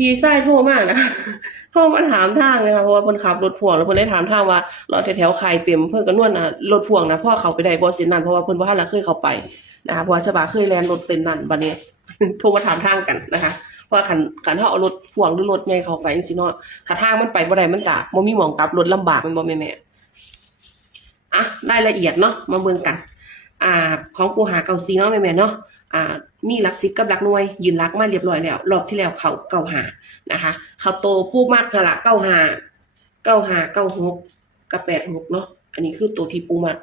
พี่ไส้โทรมากนะโทรมาถามทางเลยค่ะเพราะว่าเพิ่นขับรถพ่วงแล้วเพิ่นได้ถามทางว่ารถแถวๆใครเปรมเพิ่นก็นวลน่ะรถพ่วงนะพ่อเขาไปได้บ่เส้นนั้นเพราะว่าเพิ่นบ่ทันละเคยเข้าไปนะคะเพราะว่าชบาเคยแล่นรถเส้นนั้นบัดนี้โทรมาถามทางกันนะคะเพราะว่าคันคันเฮาเอารถพ่วงหรือรถใหญ่เข้าไปจังซี่เนาะถ้าทางมันไปบ่ได้มันก็บ่มีหม่องกลับรถลำบากมันบ่แม่ๆอะรายละเอียดเนาะมาเบิ่งกัน อ่า ของปูหาเก่าซีเนาะแม่ๆเนาะ อ่ามีหลักสิบกับหลักหน่วยยืนหลักมาเรียบร้อยแล้ว รอบที่แล้วเขาเก่าหานะคะ เขาโตผู้มากกละเก้าหาเก้าหาเก้าหกกับแปดหกเนาะอันนี้คือตัวที่ปูมาก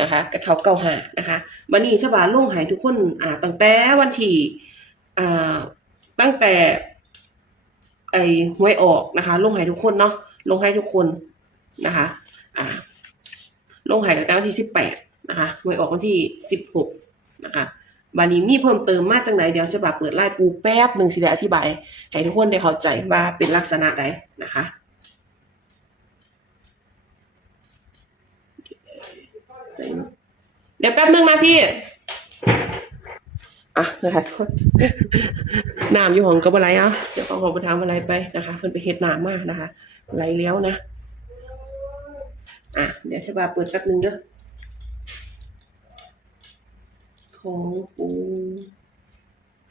นะคะกับเขาเก้าหานะคะวันนี้ฉบาลงหายทุกคนอ่าตั้งแต่วันที่อ่าตั้งแต่ไอ้หวยออกนะคะ ลงหายทุกคนเนาะลงให้ทุกคนนะคะอ่าลงหายตั้งแต่วันที่สิบแปดนะคะหวยออกวันที่สิบหกนะคะ บานี้มีเพิ่มเติมมาจังไหนเดี๋ยวจะบาเปิดไล่ปูแป๊บหนึ่งสิได้อธิบายให้ทุกคนได้เข้าใจว่าเป็นลักษณะใดนะคะเดี๋ยวแป๊บนึงนะพี่ อะนะคะทุกคนน้ำอยู่ของกับอะไรอะเดี๋ยวของของไปทำอะไรไปนะคะเพิ่นไปเฮ็ดน้ำมากนะคะไหลเลี้ยวนะ อะเดี๋ยวชบาเปิดแป๊บนึงเด้อ ของปู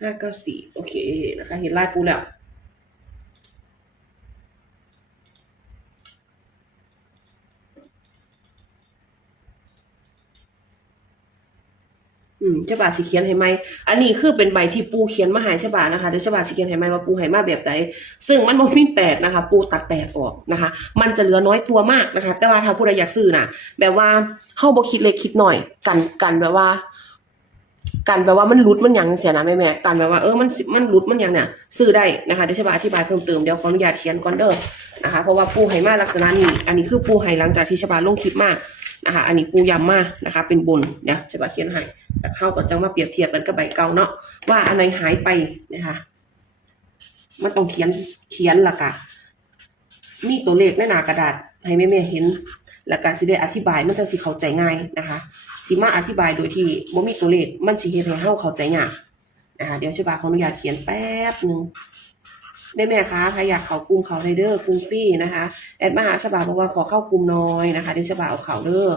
ห้าเก้าสี่โอเคนะคะ เห็นลายปูแล้วอืมฉบาสิเขียนให้ไหม อันนี้คือเป็นใบที่ปูเขียนมาหายฉบานะคะเดี๋ยวฉบาสิเขียนให้ไหมว่าปูให้มาแบบใดซึ่งมันบ่มีแปดนะคะ ปูตัดแปดออกนะคะ มันจะเหลือน้อยตัวมากนะคะ แต่ว่าถ้าผู้ใดอยากซื้อน่ะแบบว่าเฮาบ่คิดเล็กคิดหน่อยกันกันแบบว่า กันแบบว่ามันหลุดมันยังเสียนะแม่แม่กันแบบว่าเออมันมันหลุดมันยังเนี่ยซื้อได้นะคะเดี๋ยวฉบาอธิบายเพิ่มเติมเดี๋ยวขออนุญาตเขียนก่อนเด้อนะคะ เพราะว่าปูให้มาลักษณะนี้ อันนี้คือปูให้หลังจากที่ฉบาลงคลิปมากนะคะ อันนี้ปูยำมานะคะ เป็นบนเดี๋ยวฉบาเขียนให้แล้วเข้าก็จังมาเปรียบเทียบกันกับใบเก่าเนาะว่าอันไหนหายไปนะคะมันต้องเขียนเขียนละกะมีตัวเลขในหน้ากระดาษให้แม่ๆเห็น แล้วก็สิได้อธิบายมันจะสิเข้าใจง่ายนะคะสิมาอธิบายโดยที่บ่มีตัวเลขมันสิเฮ็ดให้เฮาเข้าใจยากนะคะเดี๋ยวฉบาขออนุญาตเขียนแป๊บหนึงแม่แม่คะใครอยากเข้ากลุ่มเขาไรเดอร์กลุ่มฟรีนะคะแอดมาหาฉบาบอกว่าขอเข้ากลุ่มน้อยนะคะเดี๋ยวฉบาเอาเขาเด้อ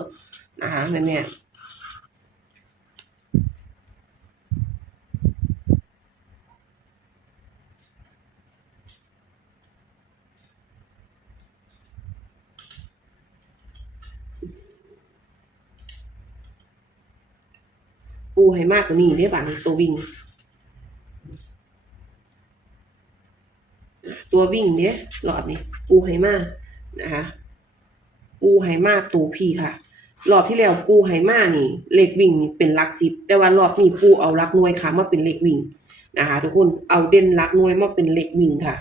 นะคะแม่แม่ ปูให้มากกว่านี้ได้บ้างตัววิ่ง ตัววิ่งเนี้ยหลอดนี้ปูให้มากนะคะปูให้มากตัวพี่ค่ะ รอบที่แล้วปูให้มากนี่ เลขวิ่งนี่เป็นลักสิบ แต่ว่ารอบนี้ปูเอาลักหน่วยค่ะมาเป็นเลขวิ่งนะคะทุกคนเอาเด่นลักหน่วยมาเป็นเลขวิ่งค่ะ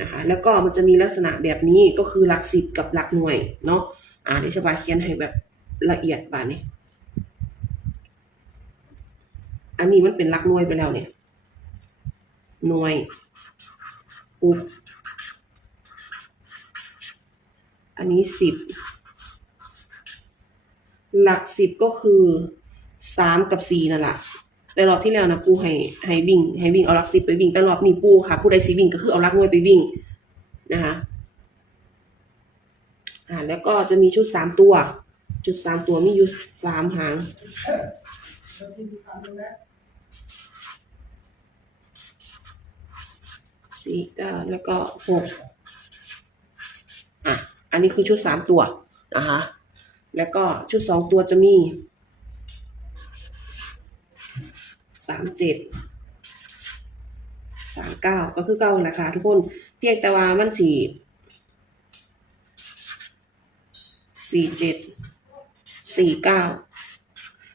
นะคะแล้วก็มันจะมีลักษณะแบบนี้ก็คือลักสิบกับลักหน่วยเนาะอ่าเดี๋ยวชบาเขียนให้แบบละเอียดบาดนี้ อันนี้มันเป็นหลักหน่วยไปแล้วเนี่ย หน่วย ปุ๊บ อันนี้สิบ หลักสิบก็คือสามกับสี่นั่นแหละแต่รอบที่แล้วนะปูให้ให้วิ่ง ให้วิ่งเอาหลักสิบไปวิ่ง แต่รอบนี้ปูค่ะ ผู้ใดสิวิ่งก็คือเอาหลักหน่วยไปวิ่งนะคะอ่าแล้วก็จะมีชุดสามตัวชุดสามตัวมีอยู่สามหาง สี่เก้าแล้วก็หกอะ อันนี้คือชุดสามตัวนะคะ แล้วก็ชุดสองตัวจะมีสามเจ็ดสามเก้าก็คือเก้าแหละค่ะทุกคนเพียงแต่ว่ามันสี่สี่เจ็ดสี่เก้า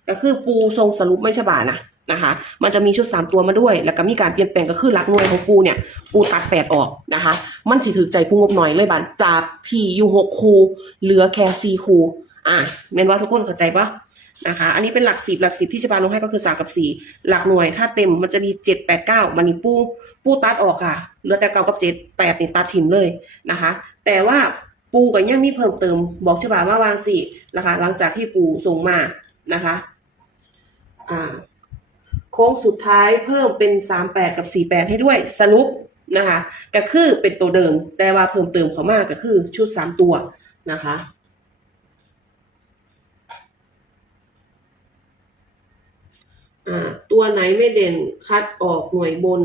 ก็คือปูทรงสรุปไม่ฉบานะ นะคะ มันจะมีชุดสามตัวมาด้วย แล้วก็มีการเปลี่ยนแปลงก็คือหลักหน่วยของปูเนี่ย ปูตัดแปดออกนะคะ มันสิถือใจปูงบหน่อยเลยบันจากที่อยู่หกคูเหลือแค่สี่คูอะแม่นว่าทุกคนเข้าใจปะนะคะ อันนี้เป็นหลักสิบหลักสิบที่ชบาลงให้ก็คือสามกับสี่หลักหน่วยถ้าเต็มมันจะมีเจ็ดแปดเก้ามันนี่ปูปูตัดออกค่ะเหลือแต่เก้ากับเจ็ดแปดนี่ตัดถิ่มเลยนะคะ แต่ว่าปูกับยังมีเพิ่มเติมบอกชบาว่าวางสี่นะคะ หลังจากที่ปูส่งมานะคะ อ่า โค้งสุดท้ายเพิ่มเป็นสามแปดกับสี่แปดให้ด้วยสรุปนะคะก็คือเป็นตัวเดิม แต่ว่าเพิ่มเติมเข้ามาก็คือชุดสามตัวนะคะตัวไหนไม่เด่นคัดออกหน่วยบน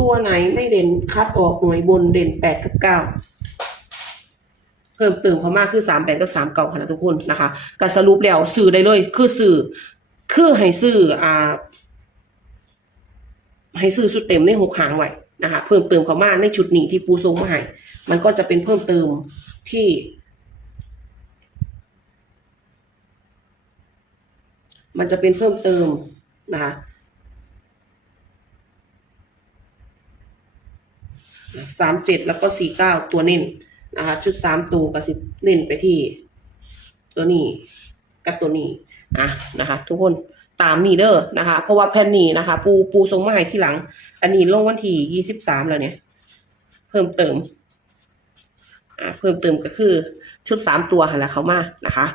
ตัวไหนไม่เด่นคัดออกหน่วยบนเด่นแปดกับเก้าเพิ่มเติมเขามาคือสามแปดกับสามเก้าค่ะนะทุกคนนะคะก็สรุปแล้วสื่อได้เลย คือสื่อคือให้ซื้ออ่า ให้ซื้อชุดเต็มในหกหางไว้นะคะเพิ่มเติมเขามาในชุดนี้ที่ปูทรงมาให้มันก็จะเป็นเพิ่มเติมที่มันจะเป็นเพิ่มเติมนะคะ สามเจ็ดแล้วก็สี่เก้าตัวเน้นนะคะชุดสามตัวกับสิเน้นไปที่ ตัวนี้กับตัวนี้อะนะคะ ทุกคนตามนี้เด้อนะคะ เพราะว่าแผ่นนี้นะคะ ปูปูทรงไม้ที่หลัง อันนี้ลงวันที่ยี่สิบสามแล้วเนี่ย เพิ่มเติมอ่าเพิ่มเติมก็คือ ชุดสามตัวหันละเขามานะคะ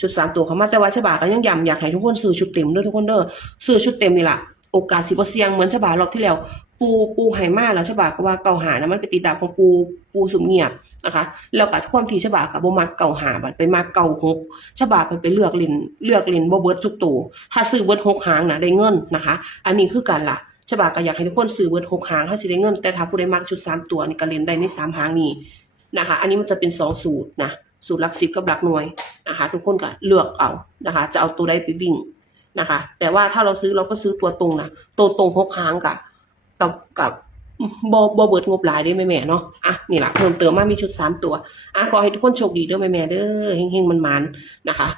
ชุดสามตัวเขามาแต่ว่าฉบาก็ยังย้ำอยากให้ทุกคนซื้อชุดเต็มด้วยทุกคนเด้อซื้อชุดเต็มนี่แหละโอกาสสิบ่เสี่ยงเหมือนฉบารอบที่แล้ว ปูปูไหมาแล้วฉบาก็ว่าเก่าหานะมันไปติดดาบของปูปูสุมเงียบนะคะ แล้วก็ความที่ฉบาก็บ่มักเก่าหาบัดไปมักเก่าหกฉบาไปไปเลือกลินเลือกลินบ่เบิร์ดทุกตัวถ้าซื้อเบิร์ดหกหางนะได้เงินนะคะ อันนี้คือกันล่ะฉบาก็อยากให้ทุกคนซื้อเบิร์ดหกหางถ้าสิได้เงิน แต่ถ้าผู้ใดมักชุดสามตัวนี่ก็เล่นได้ในสามหางนี้นะคะ อันนี้มันจะเป็นสองสูตรนะสูตรหลักสิบกับหลักหน่วยนะคะ ทุกคนก็เลือกเอานะคะ จะเอาตัวใดไปวิ่งนะคะ แต่ว่าถ้าเราซื้อเราก็ซื้อตัวตรงนะตัวตรงหกหางกับ กับกับบบเบิดงบหลายเด้แม่แม่เนาะ อะนี่แหละเพิ่มเติมมามีชุดสามตัว อะขอให้ทุกคนโชคดีเด้อแม่แม่เด้อเฮงๆมันๆนะคะ